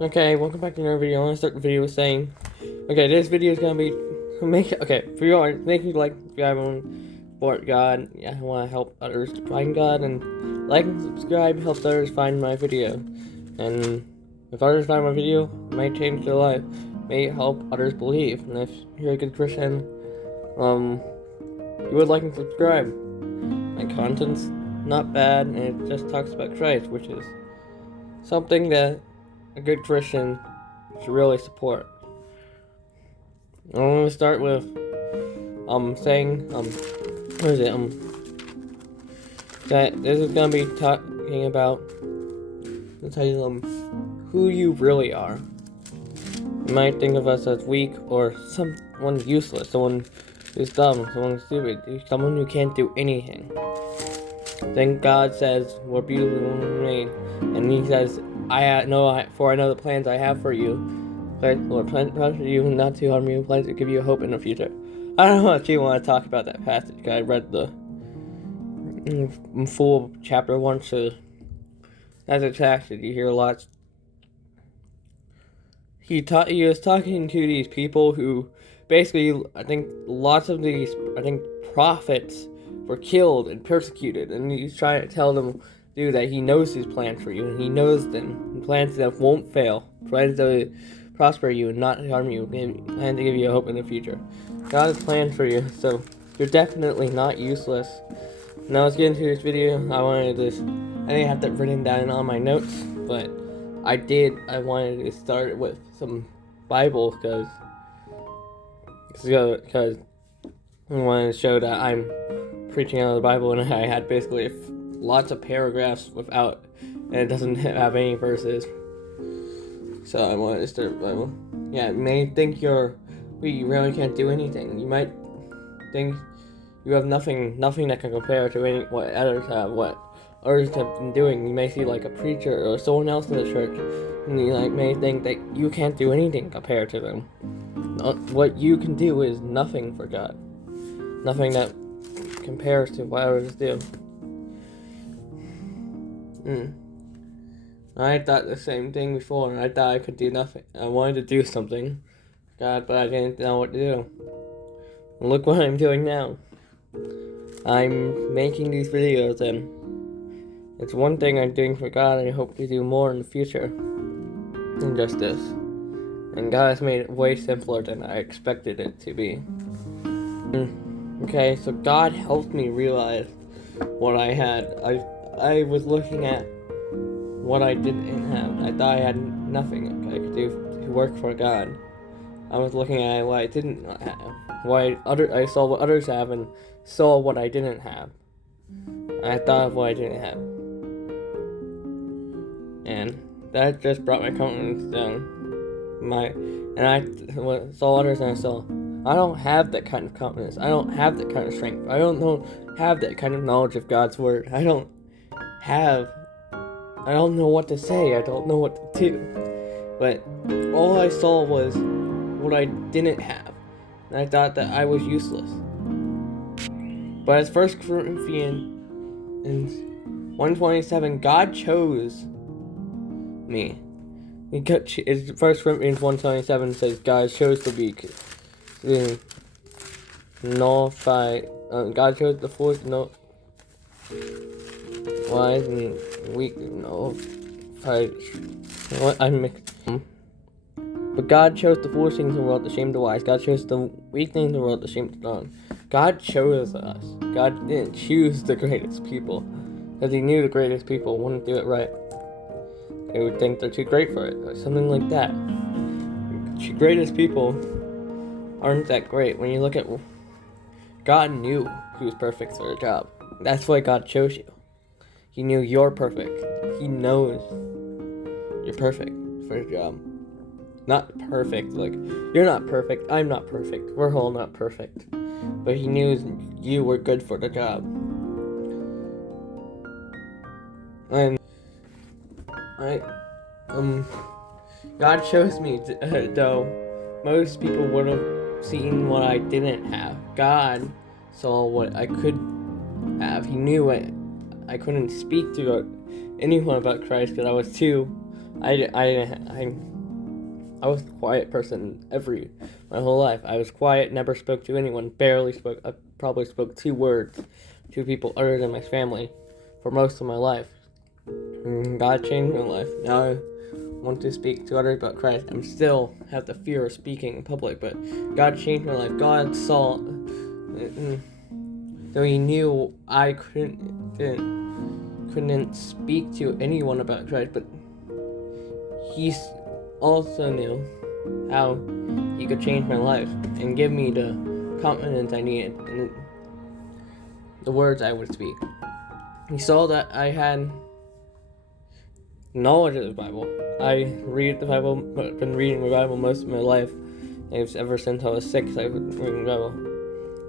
Okay, welcome back to another video. I want to start the video with saying, okay, this video is gonna be for you all, make me like, subscribe on support God. Yeah, I want to help others find God, and like and subscribe helps others find my video. And if others find my video, it might change their life, may help others believe. And if you're a good Christian, you would like and subscribe. My content's not bad, and it just talks about Christ, which is something that a good Christian should really support. I want to start with saying what is it that this is gonna be talking about the title who you really are. You might think of us as weak or someone useless, someone who's dumb, someone stupid, someone who can't do anything. Then God says we're beautifully made, and He says, I know the plans I have for you. Lord, plans for you not to harm you, plans to give you hope in the future. I don't know if you want to talk about that passage. I read the full chapter 1, so as a passage you hear lots. He was talking to these people who basically, I think lots of these, prophets were killed and persecuted, and he's trying to tell them, dude, that he knows his plans for you, and he knows them. Plans that won't fail. Plans to prosper you and not harm you. Plans to give you a hope in the future. God has plans for you, so you're definitely not useless. Now let's get into this video. I didn't have that written down on my notes, but I did. I wanted to start with some Bible because I wanted to show that I'm preaching out of the Bible, and I had basically lots of paragraphs without, and it doesn't have any verses. So I wanted to start with the Bible. Yeah, you may think you really can't do anything. You might think you have nothing that can compare to what others have, what others have been doing. You may see like a preacher or someone else in the church, and you may think that you can't do anything compared to them. What you can do is nothing for God. Nothing that compares to what others do. I thought the same thing before. I thought I could do nothing. I wanted to do something, God, but I didn't know what to do. And look what I'm doing now. I'm making these videos, and it's one thing I'm doing for God, and I hope to do more in the future than just this. And God has made it way simpler than I expected it to be. Okay, so God helped me realize what I had. I was looking at what I didn't have. I thought I had nothing I could do to work for God. I was looking at what I didn't have. I saw what others have and saw what I didn't have. I thought of what I didn't have. And that just brought my confidence down. I saw others, and I saw, I don't have that kind of confidence. I don't have that kind of strength. I don't have that kind of knowledge of God's word. I don't know what to say. I don't know what to do. But all I saw was what I didn't have. And I thought that I was useless. But as 1 Corinthians 1:27, God chose me. 1 Corinthians 1:27 says God chose the weak. God chose the foolish, wise and weak, but God chose the foolish things of the world to shame the wise. God chose the weak things of the world to shame the strong. God chose us. God didn't choose the greatest people, because He knew the greatest people wouldn't do it right. They would think they're too great for it, or something like that. The greatest people aren't that great. When you look at, God knew who was perfect for the job. That's why God chose you. He knew you're perfect. He knows you're perfect for the job. Not perfect, like, you're not perfect, I'm not perfect, we're all not perfect. But He knew you were good for the job. And God chose me, though most people would have seen what I didn't have. God saw what I could have. He knew it. I couldn't speak to anyone about Christ because I was too I was a quiet person my whole life. I was quiet, never spoke to anyone, barely spoke. I probably spoke 2 words to people other than my family for most of my life. And God changed my life. Now I want to speak to others about Christ. I'm still have the fear of speaking in public, but God changed my life. God saw, though He knew I couldn't speak to anyone about Christ, but He also knew how He could change my life and give me the confidence I needed in the words I would speak. He saw that I had knowledge of the Bible. I read the Bible, but been reading the Bible most of my life. Ever since I was 6, I've been reading the Bible.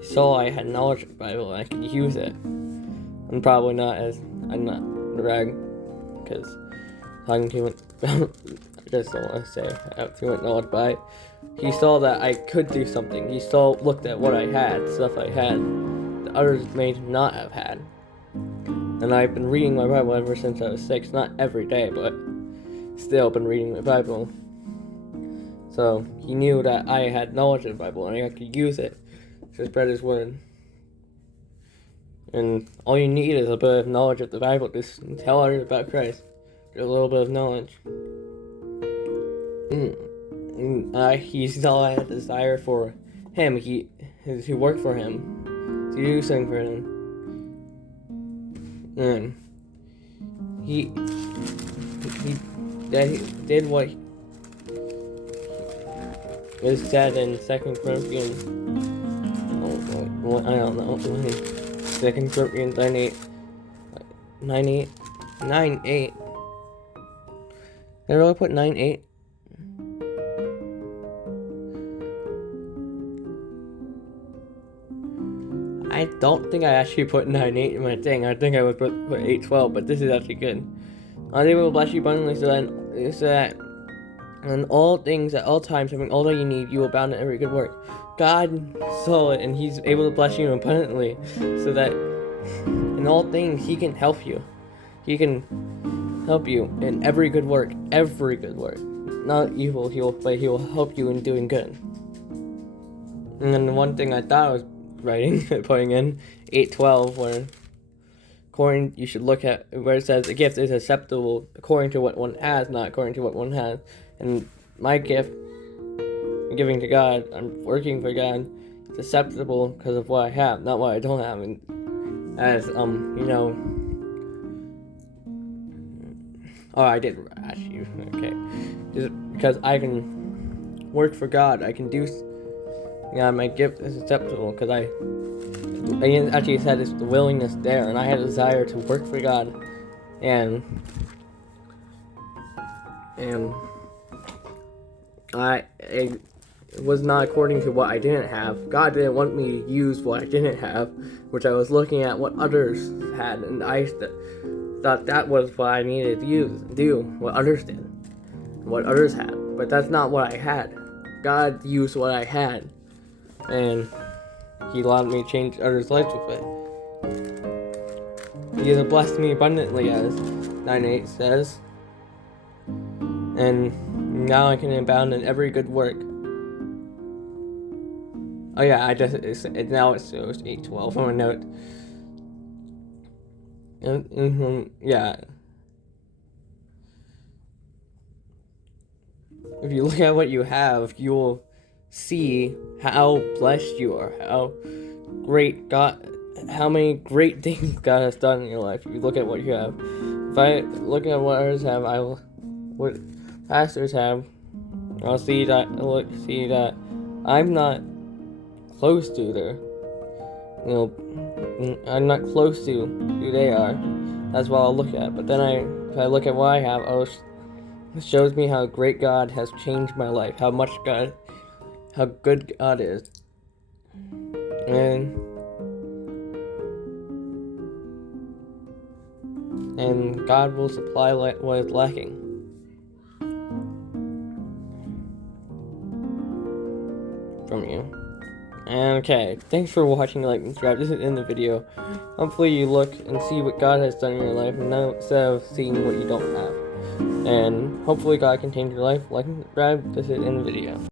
He saw I had knowledge of the Bible and I could use it. I'm not brag, because talking too much, I just don't want to say I have too much knowledge, but he saw that I could do something. He looked at what I had, stuff I had, that others may not have had. And I've been reading my Bible ever since I was 6, not every day, but still been reading the Bible. So he knew that I had knowledge of the Bible and I could use it to spread His word. And all you need is a bit of knowledge of the Bible to tell others about Christ. Just a little bit of knowledge. He saw I had a desire for Him. To work for Him, to do something for Him. And he did what was said in 2 Corinthians. I don't know. 2 Corinthians 9:8. Did I really put 9:8? I don't think I actually put 9:8 in my thing. I think I would put 8:12, but this is actually good. I will bless you abundantly so that in all things, at all times, having all that you need, you will abound in every good work. God saw it, and He's able to bless you abundantly so that in all things He can help you. He can help you in every good work. Every good work. Not evil, but He will help you in doing good. And then the one thing I thought I was putting in 8:12, where you should look at where it says a gift is acceptable according to what one has, not according to what one has. And my gift, giving to God, I'm working for God, it's acceptable because of what I have, not what I don't have. And as I did actually, okay, just because I can work for God, I can do. My gift is acceptable because I actually said it's the willingness there, and I had a desire to work for God, and it was not according to what I didn't have. God didn't want me to use what I didn't have, which I was looking at what others had, and I thought that was what I needed to do what others did, what others had, but that's not what I had. God used what I had, and He allowed me to change others' lives with it. He has blessed me abundantly, as 9:8 says, and now I can abound in every good work. Oh yeah, now it's 8:12 on my note. Yeah. If you look at what you have, you will see how blessed you are, how many great things God has done in your life. If you look at what you have. If I look at what others have, what pastors have, I'll see that I'm not close to I'm not close to who they are. That's what I'll look at. But then if I look at what I have, it shows me how great God has changed my life, how good God is. And God will supply what is lacking. From you. Okay, thanks for watching, like, and subscribe. This is in the video. Hopefully you look and see what God has done in your life, and instead of seeing what you don't have. And hopefully God can change your life. Like and subscribe. This is in the video.